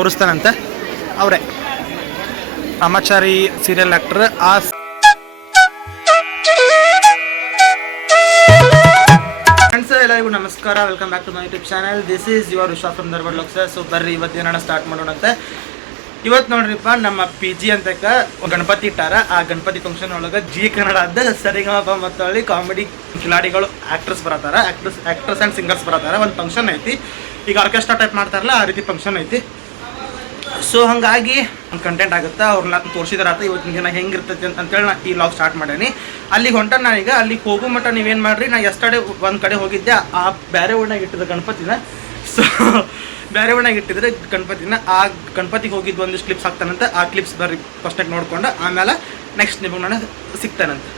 ತೋರಿಸ್ತಾನಂತೆ. ಅವರೇ Ramachari serial actor. Friends ಎಲ್ಲರಿಗೂ ನಮಸ್ಕಾರ, welcome back to my YouTube channel. This is your Vishwa from Dharwad vlogs. So ಬರ್ರಿ ಇವತ್ತೇನ ಸ್ಟಾರ್ಟ್ ಮಾಡೋಣಂತೆ. ಇವತ್ತು ನೋಡ್ರಿಪ್ಪ, ನಮ್ಮ PG ಅಂತಕ ಗಣಪತಿ ಇಟ್ಟಾರ. ಆ ಗಣಪತಿ ಫಂಕ್ಷನ್ ಒಳಗೆ ಜಿ ಕನ್ನಡದ ಸರಿಗಮಪ ಮತ್ತು ಅಲ್ಲಿ ಕಾಮಿಡಿ ಕಿಲಾಡಿಗಳು ಆ್ಯಕ್ಟ್ರಸ್ ಬರತ್ತಾರ, ಆ್ಯಕ್ಟ್ರಸ್ ಆ್ಯಂಡ್ ಸಿಂಗರ್ಸ್ ಬರತ್ತಾರ. ಒಂದು ಫಂಕ್ಷನ್ ಐತಿ, ಈಗ ಆರ್ಕೆಸ್ಟ್ರಾ ಟೈಪ್ ಮಾಡ್ತಾರಲ್ಲ ಆ ರೀತಿ ಫಂಕ್ಷನ್ ಐತಿ. ಸೊ ಹಾಗಾಗಿ ಒಂದು ಕಂಟೆಂಟ್ ಆಗುತ್ತೆ. ಅವ್ರನ್ನ ತೋರಿಸಿದಾರತ್ತ ಇವತ್ತಿನ ದಿನ ಹೆಂಗಿರ್ತೈತಿ ಅಂತೇಳಿ ನಾ ಈ ಲಾಗ್ ಸ್ಟಾರ್ಟ್ ಮಾಡೀನಿ. ಅಲ್ಲಿಗೆ ಹೊಂಟ ನಾನೀಗ ಅಲ್ಲಿಗೆ ಹೋಗೋ ಮಟ್ಟ ನೀವೇನು ಮಾಡಿರಿ, ನಾ ಎಷ್ಟಡೆ ಒಂದು ಕಡೆ ಹೋಗಿದ್ದೆ, ಆ ಬೇರೆ ಊರಿನಾಗ ಇಟ್ಟಿದ್ದ ಗಣಪತಿನ. ಸೊ ಬೇರೆ ಊರಿನಾಗ ಇಟ್ಟಿದ್ರೆ ಗಣಪತಿನ, ಆ ಗಣಪತಿಗೆ ಹೋಗಿದ್ದು ಒಂದಿಷ್ಟು ಕ್ಲಿಪ್ಸ್ ಹಾಕ್ತಾನಂತೆ. ಆ ಕ್ಲಿಪ್ಸ್ ಬರ್ರಿ ಫಸ್ಟಾಗಿ ನೋಡ್ಕೊಂಡು ಆಮೇಲೆ ನೆಕ್ಸ್ಟ್ ನಿಮಗೆ ನಾನು ಸಿಗ್ತಾನಂತೆ.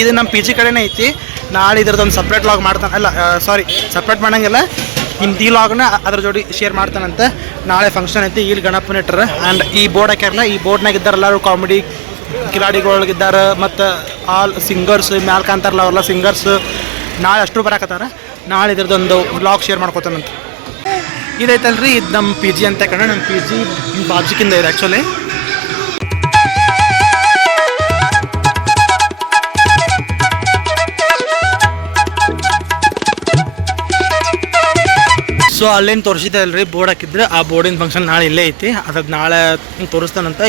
ಇದು ನಮ್ಮ PG ಕಡೆನೇ ಐತಿ. ನಾಳೆ ಇದ್ರದ್ದೊಂದು ಸಪ್ರೇಟ್ ಲಾಗ್ ಮಾಡ್ತಾನೆ, ಅಲ್ಲ ಸಾರಿ ಸಪ್ರೇಟ್ ಮಾಡೋಂಗಿಲ್ಲ, ಹಿಂದಿ ಲಾಗ್ನ ಅದ್ರ ಜೋಡಿ ಶೇರ್ ಮಾಡ್ತಾನಂತೆ. ನಾಳೆ ಫಂಕ್ಷನ್ ಐತಿ, ಇಲ್ಲಿ ಗಣಪನ ಇಟ್ಟರೆ. ಆ್ಯಂಡ್ ಈ ಬೋರ್ಡ್ ಹಾಕ್ಯಾರಲ್ಲ, ಈ ಬೋರ್ಡ್ನಾಗ ಇದ್ದಾರೆ ಎಲ್ಲರೂ ಕಾಮಿಡಿ ಕಿಲಾಡಿಗಳಿದ್ದಾರೆ ಮತ್ತು ಆಲ್ ಸಿಂಗರ್ಸ್ ಮ್ಯಾಲ್ ಕಾಂತಾರಲ್ಲ ಅವರೆಲ್ಲ ಸಿಂಗರ್ಸ್. ನಾಳೆ ಅಷ್ಟು ಬರಾಕತ್ತಾರ. ನಾಳೆ ಇದ್ರದ್ದೊಂದು ವ್ಲಾಗ್ ಶೇರ್ ಮಾಡ್ಕೋತಾನಂತೆ. ಇದೈತಲ್ರಿ, ಇದು ನಮ್ಮ PG ಅಂತ ಕಣ. ನಮ್ಮ PG ಬಾಜುಕಿಂದ ಇದೆ ಆ್ಯಕ್ಚುಲಿ. ಸೊ ಅಲ್ಲೇನು ತೋರಿಸಿದೆ ಅಲ್ರಿ, ಬೋರ್ಡ್ ಹಾಕಿದ್ರೆ ಆ ಬೋರ್ಡಿನ ಫಂಕ್ಷನ್ ನಾಳೆ ಇಲ್ಲೇ ಐತಿ. ಅದ್ರದ್ದು ನಾಳೆ ತೋರಿಸ್ತಾನಂತ.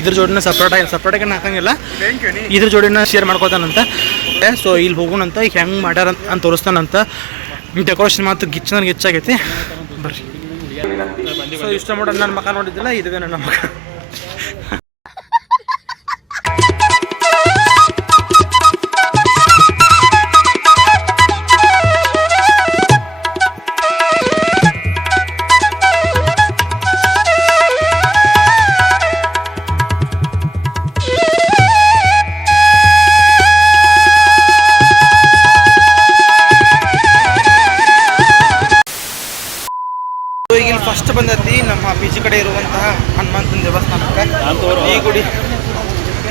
ಇದ್ರ ಜೋಡಿನ ಸಪ್ರೇಟಾಗಿ ಹಾಕಂಗಿಲ್ಲ, ಇದ್ರ ಜೋಡಿನ ಶೇರ್ ಮಾಡ್ಕೋತಾನಂತ. ಸೊ ಇಲ್ಲಿ ಹೋಗೋಣಂತ, ಈಗ ಹೆಂಗೆ ಮಾಡ್ಯಾರ ಅಂತ ತೋರಿಸ್ತಾನಂತ. ಡೆಕೋರೇಷನ್ ಮಾತ್ರ ಗಿಚ್ಚಾಗೈತಿ. ಬರ್ರಿ. ಸೊ ಇಷ್ಟ ಮಾಡೋದು ನನ್ನ ಮಕ್ಕ ನೋಡಿದ್ದಿಲ್ಲ, ಇದುವೇ ನನ್ನ ಮಕ್ಕ. ಫಸ್ಟ್ ಬಂದೈತಿ ನಮ್ಮ PG ಕಡೆ ಇರುವಂತಹ ಹನುಮಂತನ ದೇವಸ್ಥಾನಕ್ಕೆ. ಈ ಗುಡಿ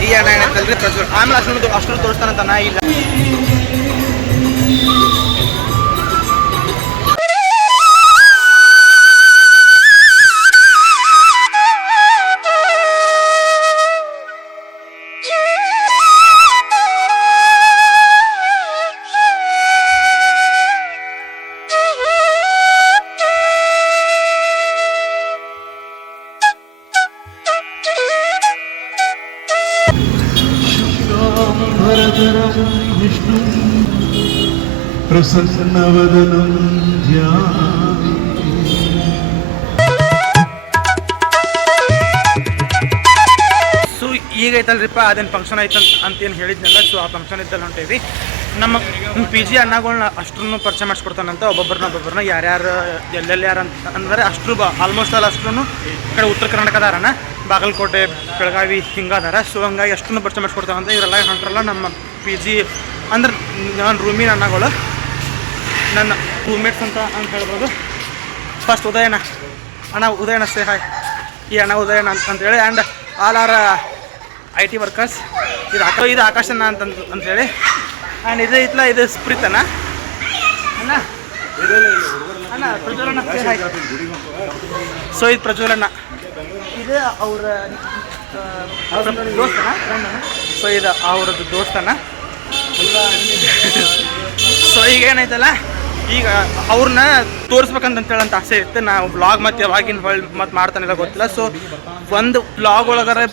ಈ ಅಣ್ಣ ಏನಂತಲ್ರಿ ಪ್ರಜ್ವಲ್. ಆಮೇಲೆ ಅಷ್ಟು ತೋರಿಸ್ತಾನಂತ ನಾ ಇಲ್ಲ. विष्णु प्रसन्नवदनं ध्यायामि. ಸೊ ಈಗ ಐತಲ್ರಿಪ್ಪ, ಅದೇನು ಫಂಕ್ಷನ್ ಐತೆ ಅಂತೇನು ಹೇಳಿದ್ನಲ್ಲ. ಸೊ ಆ ಫಂಕ್ಷನ್ ಇದ್ದಲ್ಲಿ ಹೊಂಟೇವಿ. ನಮ್ಮ PG ಅಣ್ಣಗಳನ್ನ ಅಷ್ಟ್ರೂ ಪರಿಚಯ ಮಾಡಿಸ್ಕೊಡ್ತಾನಂತ. ಒಬ್ಬೊಬ್ಬರನ್ನ ಯಾರ್ಯಾರು ಎಲ್ಲೆಲ್ಲಿ ಯಾರು ಅಂದರೆ ಅಷ್ಟ್ರು ಆಲ್ಮೋಸ್ಟ್ ಆಲ್ ಅಷ್ಟ್ರೂ ಕಡೆ ಉತ್ತರ ಕರ್ನಾಟಕದಾರನ, ಬಾಗಲಕೋಟೆ ಬೆಳಗಾವಿ ಹಿಂಗಾದಾರ. ಸೊ ಹಂಗಾಗಿ ಅಷ್ಟನ್ನು ಪರಿಚಯ ಮಾಡಿಸ್ಕೊಡ್ತಾನಂತ. ಇವರೆಲ್ಲ ಹೊಂಟ್ರಲ್ಲ ನಮ್ಮ PG ಅಂದ್ರೆ ನನ್ನ ರೂಮಿನ ಅಣ್ಣಗಳು, ನನ್ನ ರೂಮ್ಮೇಟ್ಸ್ ಅಂತ ಹೇಳ್ಬೋದು. First Udayana Udayana say hi. ಈ ಅಣ್ಣ ಉದಯನ ಅಂತೇಳಿ. And all are IT workers. ಇದು ಆಕಾಶನ ಅಂತೇಳಿ. ಆ್ಯಂಡ್ ಇದು ಐತ್ಲ, ಇದು ಸ್ಪ್ರೀತನ ಅಣ್ಣ ಪ್ರಜ್ವಲಣ್ಣ ಸೇ ಹಾಯ್. ಸೊ ಇದು ಪ್ರಜ್ವಲಣ್ಣ, ಇದು ಅವ್ರ ದೋಸ್ತನ ಫ್ರೆಂಡನ. ಸೊ ಇದು ಅವ್ರದ್ದು ದೋಸ್ತನ. ಸೊ ಈಗ ಏನೈತಲ್ಲ, ಈಗ ಅವ್ರನ್ನ ತೋರಿಸ್ಬೇಕಂತೇಳಂತ ಆಸೆ ಇತ್ತು. ನಾವು ವ್ಲಾಗ್ ಮತ್ತು ಯಾವಾಗಿನ ಮತ್ತು ಮಾಡ್ತಾನಿಲ್ಲ ಗೊತ್ತಿಲ್ಲ. ಸೊ ಒಂದು ವ್ಲಾಗ್ ಒಳಗಾರೆ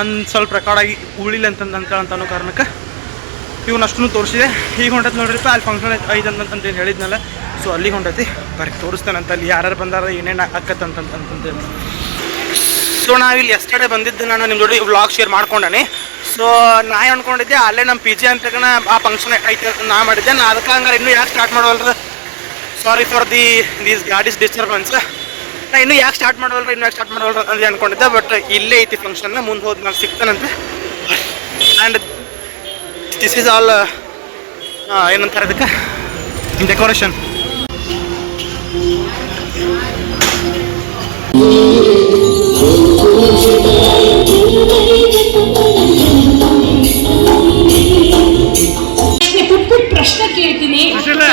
ಒಂದು ಸ್ವಲ್ಪ ರೆಕಾರ್ಡಾಗಿ ಉಳಿಲ್ಲ ಅಂತೇಳಂತ ಅನ್ನೋ ಕಾರಣಕ್ಕೆ ಇವನಷ್ಟು ತೋರಿಸಿದೆ. ಈಗ ಹೊಂಟತ್ ನೋಡ್ರಿಪ್ಪ, ಅಲ್ಲಿ ಫಂಕ್ಷನ್ ಐತೆ ಅಂತೇನು ಹೇಳಿದ್ನಲ್ಲ. ಸೊ ಅಲ್ಲಿಗೆ ಹೊಂಟೈತಿ ಬರ್ರಿ ತೋರಿಸ್ತಾನಂತ ಅಲ್ಲಿ ಯಾರು ಬಂದಾರ ಏನೇನು ಆಕತ್ತಂತಂತಂತಂದು. ಸೊ ನಾವಿಲ್ಲಿ ಎಸ್ಟರ್ಡೇ ಬಂದಿದ್ದು ನಾನು ನಿಮ್ಮ ಜೊತೆ ವ್ಲಾಗ್ ಶೇರ್ ಮಾಡ್ಕೊಂಡಾನೆ. ಸೊ ನಾ ಅನ್ಕೊಂಡಿದ್ದೆ ಅಲ್ಲೇ ನಮ್ಮ ಪಿ ಜಿ ಅಂತ ಆ ಫಂಕ್ಷನ್ ಐತೆ ನಾ ಮಾಡಿದ್ದೆ. ನಾ ಅದಕ್ಕೆ ಹಂಗಾರೆ ಇನ್ನೂ ಯಾಕೆ ಸ್ಟಾರ್ಟ್ ಮಾಡೋಲ್ರ, sorry for these gaadis disturbance. ನಾ ಇನ್ನೂ ಯಾಕೆ ಸ್ಟಾರ್ಟ್ ಮಾಡೋಲ್ರಿ ಅಂತ ಅಂದ್ಕೊಂಡಿದ್ದೆ. ಬಟ್ ಇಲ್ಲೇ ಐತಿ ಫಂಕ್ಷನ್ನ, ಮುಂದೆ ಹೋದ ನಾನು ಸಿಗ್ತಾನಂತೆ. ಆ್ಯಂಡ್ ದಿಸ್ ಈಸ್ ಆಲ್ ಏನಂತಾರೆ ಅದಕ್ಕೆ ಡೆಕೋರೇಷನ್. ಪ್ರಶ್ನೆ ಕೇಳ್ತೀನಿ.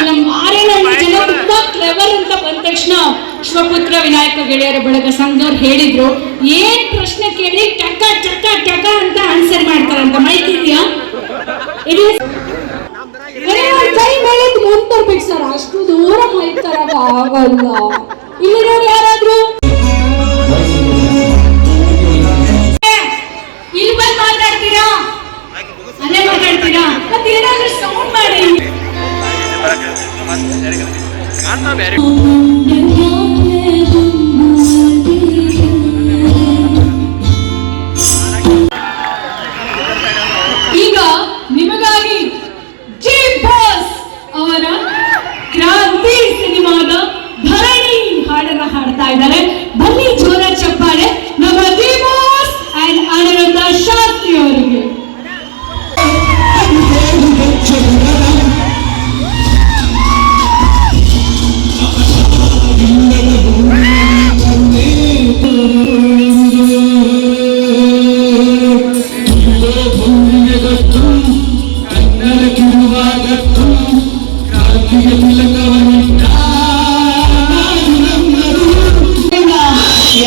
ನಮ್ಮ ಮಾರೇನಹಳ್ಳಿ ಜನ ತುಂಬಾ ಕ್ಲೆವರ್ ಅಂತ ಬಂದ ತಕ್ಷಣ ಶಿವಪುತ್ರ ವಿನಾಯಕ ಗೆಳೆಯರ ಬಳಗ ಸಂಘದವ್ರು ಹೇಳಿದ್ರು, ಏನ್ ಪ್ರಶ್ನೆ ಕೇಳಿ ಟಕ ಟಕ ಟಕ ಅಂತ ಆನ್ಸರ್ ಮಾಡ್ತಾರಂತ. ಮೈಕ್ ಇದೆಯಾ? ಕೈ ಮೇಳದ್ ಮುಂತರ್ಬೇಕು ಸರ್, ಅಷ್ಟು ದೂರ ಮೈತಾರಾಗ ಆಗಲ್ಲ. ಇಲ್ಲಿ ನೋಡಿ ಯಾರಾದ್ರು ಇಲ್ಲಿ ಬಂದು ಮಾತಾಡ್ತೀರಾ? ಅಲ್ಲೇ ಮಾತಾಡ್ತೀರಾ? ಮತ್ತೆ ಏನಾದ್ರೂ ಸೌಂಡ್ ಮಾಡಿ. ಈಗ ನಿಮಗಾಗಿ ಜಿ ಬಾಸ್ ಅವರ ಕ್ರಾಂತಿ ಸಿನಿಮಾದ ಭರಣಿ ಹಾಡನ್ನ ಹಾಡ್ತಾ ಇದ್ದಾರೆ. ಬನ್ನಿ ಜೋರ ಚಪ್ಪಾಳೆ ನಮ್ಮ G boss and Aniruddha Shastri ಅವರಿಗೆ.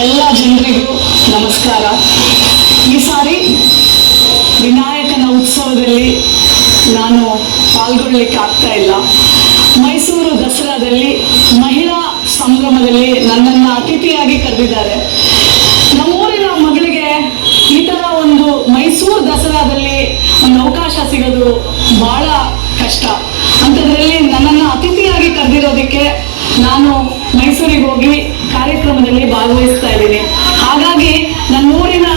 ಎಲ್ಲ ಜನರಿಗೂ ನಮಸ್ಕಾರ. ಈ ಸಾರಿ ವಿನಾಯಕನ ಉತ್ಸವದಲ್ಲಿ ನಾನು ಪಾಲ್ಗೊಳ್ಳಿಕ್ಕೆ ಆಗ್ತಾ ಇಲ್ಲ. ಮೈಸೂರು ದಸರಾದಲ್ಲಿ ಮಹಿಳಾ ಸಂಭ್ರಮದಲ್ಲಿ ನನ್ನನ್ನು ಅತಿಥಿಯಾಗಿ ಕರೆದಿದ್ದಾರೆ. ನಮ್ಮೂರಿನ ಮಗಳಿಗೆ ಈ ಥರ ಒಂದು ಮೈಸೂರು ದಸರಾದಲ್ಲಿ ಒಂದು ಅವಕಾಶ ಸಿಗೋದು ಬಹಳ ಕಷ್ಟ. ಅಂಥದ್ರಲ್ಲಿ ನನ್ನನ್ನು ಅತಿಥಿಯಾಗಿ ಕರೆದಿರೋದಕ್ಕೆ ನಾನು ಮೈಸೂರಿಗೆ ಹೋಗಿ ಕಾರ್ಯಕ್ರಮದಲ್ಲಿ ಭಾಗವಹಿಸ್ತಾ ಇದ್ದೀನಿ. ಹಾಗಾಗಿ ನನ್ನೂರಿನ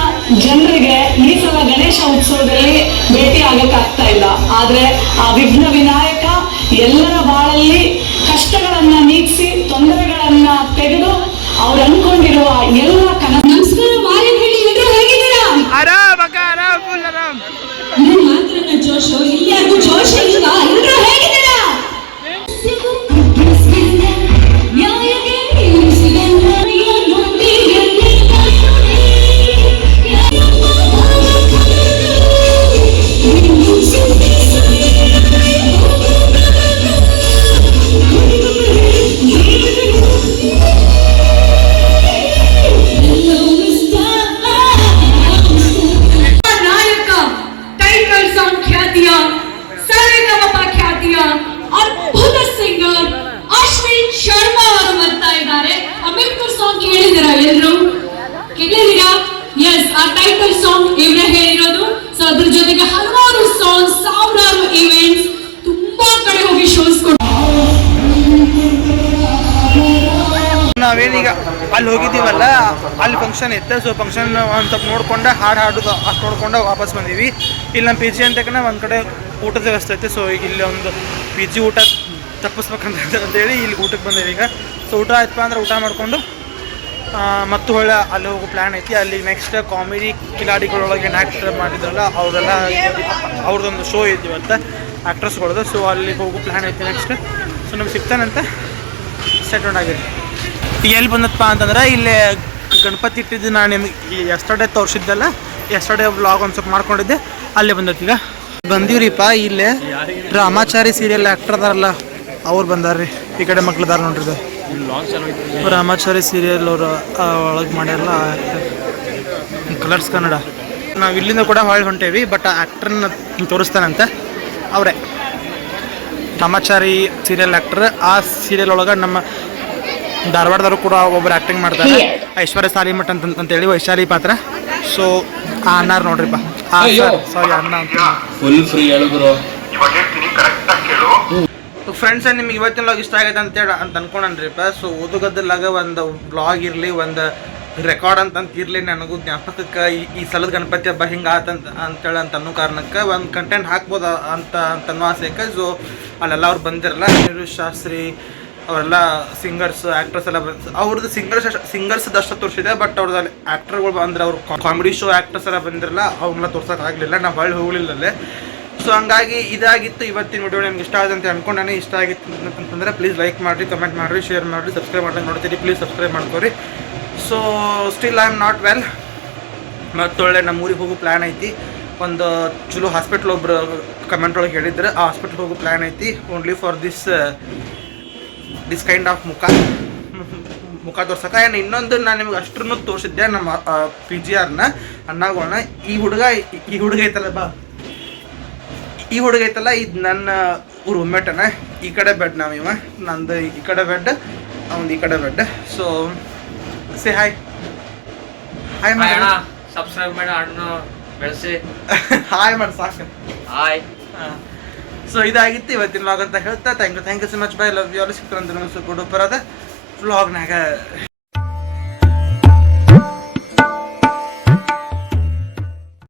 ಜನರಿಗೆ ಈ ಸಲ ಗಣೇಶ ಉತ್ಸವದಲ್ಲಿ ಭೇಟಿ ಆಗಕ್ಕಾಗ್ತಾ ಇಲ್ಲ. ಆದರೆ ಆ ವಿಘ್ನ ವಿನಾಯಕ ಎಲ್ಲರ ಬಾಳಲ್ಲಿ ಕಷ್ಟಗಳನ್ನ ನೀಗಿಸಿ ತೊಂದರೆಗಳನ್ನ ತೆಗೆದು ಅವ್ರು ಅನ್ಕೊಂಡಿರುವ ಎಲ್ಲ ನಮಸ್ಕಾರ. ಮಾರೇನಹಳ್ಳಿ ಎಲ್ಲರೂ ಹೇಗಿದ್ದೀರಾ? ಮಾತ್ರ ಜೋಶು, ಇಲ್ಲಾರ್ದು ಜೋಶ ಇಲ್ವಾ? ಎಲ್ಲರೂ ಹೇಗಿದ್ದೀರಾ? ಟೈಟಲ್ ಸಾಂಗ್ ಇವರೇ ಹೇಳಿರೋದು. ಸೊ ಅದ್ರ ಜೊತೆಗೆ ಹಲವಾರು ಸಾಂಗ್ಸ್, ಸಾವಿರಾರು ಇವೆಂಟ್ಸ್, ತುಂಬಾ ಕಡೆ ಹೋಗಿ ಶೋಸ್ ಕೊಟ್ಟು ನಾವೇನೀಗ ಅಲ್ಲಿ ಹೋಗಿದ್ದೀವಲ್ಲ, ಅಲ್ಲಿ ಫಂಕ್ಷನ್ ಇತ್ತು. ಸೊ ಫಂಕ್ಷನ್ ಒಂದು ಸ್ವಲ್ಪ ನೋಡ್ಕೊಂಡು ಹಾಡೋದು ಅಷ್ಟು ನೋಡ್ಕೊಂಡು ವಾಪಸ್ ಬಂದೀವಿ. ಇಲ್ಲಿ ನಮ್ಮ ಪಿ ಜಿ ಅಂತಕನ ಒಂದು ಕಡೆ ಊಟದ ವ್ಯವಸ್ಥೆ ಐತೆ. ಸೊ ಇಲ್ಲಿ ಒಂದು ಪಿ ಜಿ ಊಟ ತಪ್ಪಿಸ್ಬೇಕಂತೇಳಿ ಇಲ್ಲಿ ಊಟಕ್ಕೆ ಬಂದೀವಿ ಈಗ. ಸೊ ಊಟ ಆಯ್ತಪ್ಪ ಅಂದ್ರೆ ಊಟ ಮಾಡಿಕೊಂಡು ಮತ್ತು ಹೊಳ್ಳೆ ಅಲ್ಲಿ ಹೋಗೋ ಪ್ಲ್ಯಾನ್ ಐತಿ. ಅಲ್ಲಿ ನೆಕ್ಸ್ಟ್ ಕಾಮಿಡಿ ಕಿಲಾಡಿಗಳೊಳಗೆ ಆ್ಯಕ್ಟರ್ ಮಾಡಿದ್ರಲ್ಲ ಅವರೆಲ್ಲ ಅವ್ರದ್ದೊಂದು ಶೋ ಐತಿ ಇವತ್ತು ಆ್ಯಕ್ಟ್ರಸ್ಗಳದ್ದು. ಸೊ ಅಲ್ಲಿಗೆ ಹೋಗೋ ಪ್ಲ್ಯಾನ್ ಐತಿ ನೆಕ್ಸ್ಟ್. ಸೊ ನಮ್ಗೆ ಸಿಗ್ತಾನಂತ ಸೆಟೌಂಡ್ ಆಗಿದೆ. ಎಲ್ಲಿ ಬಂದಪ್ಪ ಅಂತಂದ್ರೆ ಇಲ್ಲೇ ಗಣಪತಿ ಇಟ್ಟಿದ್ದು ನಾನು ನಿಮಗೆ ಎಸ್ಟರ್ಡೇ ತೋರಿಸಿದ್ದಲ್ಲ, ಎಸ್ಟರ್ಡೇ ವ್ಲಾಗ್ ಒಂದು ಸ್ವಲ್ಪ ಮಾಡ್ಕೊಂಡಿದ್ದೆ, ಅಲ್ಲೇ ಬಂದೈತಿ. ಈಗ ಬಂದೀವ್ರಿಪ್ಪ. ಇಲ್ಲೇ ರಾಮಾಚಾರಿ ಸೀರಿಯಲ್ ಆ್ಯಕ್ಟರ್ ಅದಾರಲ್ಲ ಅವ್ರು ಬಂದಾರ್ರಿ. ಈ ಕಡೆ ಮಕ್ಳದಾರ ನೋಡ್ರಿ, ರಾಮಾಚಾರಿ ಸೀರಿಯಲ್ ಅವರು ಒಳಗೆ ಮಾಡ್ಯಾರಲ್ಲ ಕಲರ್ಸ್ ಕನ್ನಡ. ನಾವು ಇಲ್ಲಿಂದ ಕೂಡ ಹೊಂಟೇವಿ. ಬಟ್ ಆ ಆ್ಯಕ್ಟ್ರನ್ನ ತೋರಿಸ್ತಾನಂತೆ ಅವರೇ, ರಾಮಾಚಾರಿ ಸೀರಿಯಲ್ ಆ್ಯಕ್ಟ್ರ್. ಆ ಸೀರಿಯಲ್ ಒಳಗೆ ನಮ್ಮ ಧಾರವಾಡದವರು ಕೂಡ ಒಬ್ಬರು ಆ್ಯಕ್ಟಿಂಗ್ ಮಾಡ್ತಾರೆ, ಐಶ್ವರ್ಯ ಸಾಲಿಮಠ್ ಅಂತೇಳಿ ವೈಶಾಲಿ ಪಾತ್ರ. ಸೊ ಆ ಅಣ್ಣಾರು ನೋಡ್ರಿಪ್ಪ, ಸಾರಿ ಅಣ್ಣ ಅಂತ ಫುಲ್ ಫ್ರೀ ಹೇಳಿದ್ರು. ಫ್ರೆಂಡ್ಸ್ ನಿಮ್ಗೆ ಇವತ್ತಿನ ಲಾಗ್ ಇಷ್ಟ ಆಗೈತೆ ಅಂತೇಳಿ ಅಂತ ಅನ್ಕೊಂಡ್ರಿಪ್ಪ. ಸೊ ಓದುಗದ್ದಲಾಗ ಒಂದು ಬ್ಲಾಗ್ ಇರಲಿ, ಒಂದು ರೆಕಾರ್ಡ್ ಅಂತ ಇರಲಿ, ನನಗೂ ಜ್ಞಾಪಕಕ್ಕೆ ಈ ಸಲದ ಗಣಪತಿ ಹಬ್ಬ ಹಿಂಗೆ ಆತಂತ ಅಂತೇಳಿ ಅಂತ ಅನ್ನೋ ಕಾರಣಕ್ಕೆ ಒಂದು ಕಂಟೆಂಟ್ ಹಾಕ್ಬೋದು ಅಂತ ಅನ್ನೋ ಆಸೆಗೆ. ಸೊ ಅಲ್ಲೆಲ್ಲ ಅವ್ರು ಬಂದಿರಲ್ಲ, ಅನಿರುದ್ಧ್ ಶಾಸ್ತ್ರಿ ಅವರೆಲ್ಲ ಸಿಂಗರ್ಸ್ ಆ್ಯಕ್ಟರ್ಸ್ ಎಲ್ಲ ಅವ್ರದ್ದು ಸಿಂಗರ್ಸ್ದು ಅಷ್ಟು ತೋರಿಸಿದೆ. ಬಟ್ ಅವ್ರದ್ದು ಆ್ಯಕ್ಟರ್ಗಳು ಅಂದರೆ ಅವ್ರು ಕಾಮಿಡಿ ಶೋ ಆ್ಯಕ್ಟರ್ಸ್ ಎಲ್ಲ ಬಂದಿರಲ್ಲ, ಅವ್ರನ್ನ ತೋರ್ಸೋಕ್ಕಾಗಲಿಲ್ಲ, ನಾವು ಹೊಳ್ಳಿ ಹೋಗಲಿಲ್ಲಲ್ಲೇ. ಸೊ ಹಂಗಾಗಿ ಇದಾಗಿತ್ತು ಇವತ್ತಿನ ವಿಡಿಯೋ. ನಿಮ್ಗೆ ಇಷ್ಟ ಆಗಿದೆ ಅಂತ ಅನ್ಕೊಂಡಾನೆ. ಇಷ್ಟ ಆಗಿತ್ತು ಅಂತಂದರೆ ಪ್ಲೀಸ್ ಲೈಕ್ ಮಾಡಿರಿ, ಕಮೆಂಟ್ ಮಾಡಿರಿ, ಶೇರ್ ಮಾಡಿರಿ, ಸಬ್ಸ್ಕ್ರೈಬ್ ಮಾಡಿ ನೋಡ್ತೀರಿ, ಪ್ಲೀಸ್ ಸಬ್ಸ್ಕ್ರೈಬ್ ಮಾಡ್ಕೊರಿ. So still I am not well. ಮತ್ತೊಳ್ಳೆ ನಮ್ಮ ಊರಿಗೆ ಹೋಗೋ ಪ್ಲ್ಯಾನ್ ಐತಿ. ಒಂದು ಚಲೋ ಹಾಸ್ಪಿಟ್ಲ್ ಒಬ್ರು ಕಮೆಂಟ್ ಒಳಗೆ ಹೇಳಿದ್ರೆ ಆ ಹಾಸ್ಪಿಟ್ಲ್ ಹೋಗೋ ಪ್ಲ್ಯಾನ್ ಐತಿ. Only for this kind of ಮುಖ ತೋರ್ಸಕ್ಕೆ. ಏನು ಇನ್ನೊಂದು ನಾನು ನಿಮ್ಗೆ ಅಷ್ಟ್ರೂ ತೋರಿಸಿದ್ದೆ ನಮ್ಮ PGRನ ಅಣ್ಣಗಳನ್ನ. ಈ ಹುಡುಗ ಐತಲ್ಲ ಈ ಹುಡುಗ ಐತಲ್ಲ, ಇದು ನನ್ನ ರೂಮ್ಮೇಟನ. ಈ ಕಡೆ ಬೆಡ್ ಇವ ನಂದು, ಈ ಕಡೆ ಬೆಡ್ ಅವನು, ಈ ಕಡೆ ಬೆಡ್. ಸೊ ಸೇ ಹಾಯ್ ಮಾಡಿ, ಸಬ್ಸ್ಕ್ರೈಬ್ ಮಾಡಿ, ಅಣ್ಣ ಬೆಳೆಸಿ ಹಾಯ್ ಮಾಡಿ ಸಾಕು. ಹಾಯ್. ಸೊ ಇದಾಗಿತ್ತು ಇವತ್ತಿನ ವ್ಲಾಗ್ ಅಂತ ಹೇಳ್ತಾ thank you so much. Bye, love you all. ಸಿಗ್ತಾರಂತ ನಮಗೆ ಕೊಡು ಬರೋದ ವ್ಲಾಗ್ನಾಗ.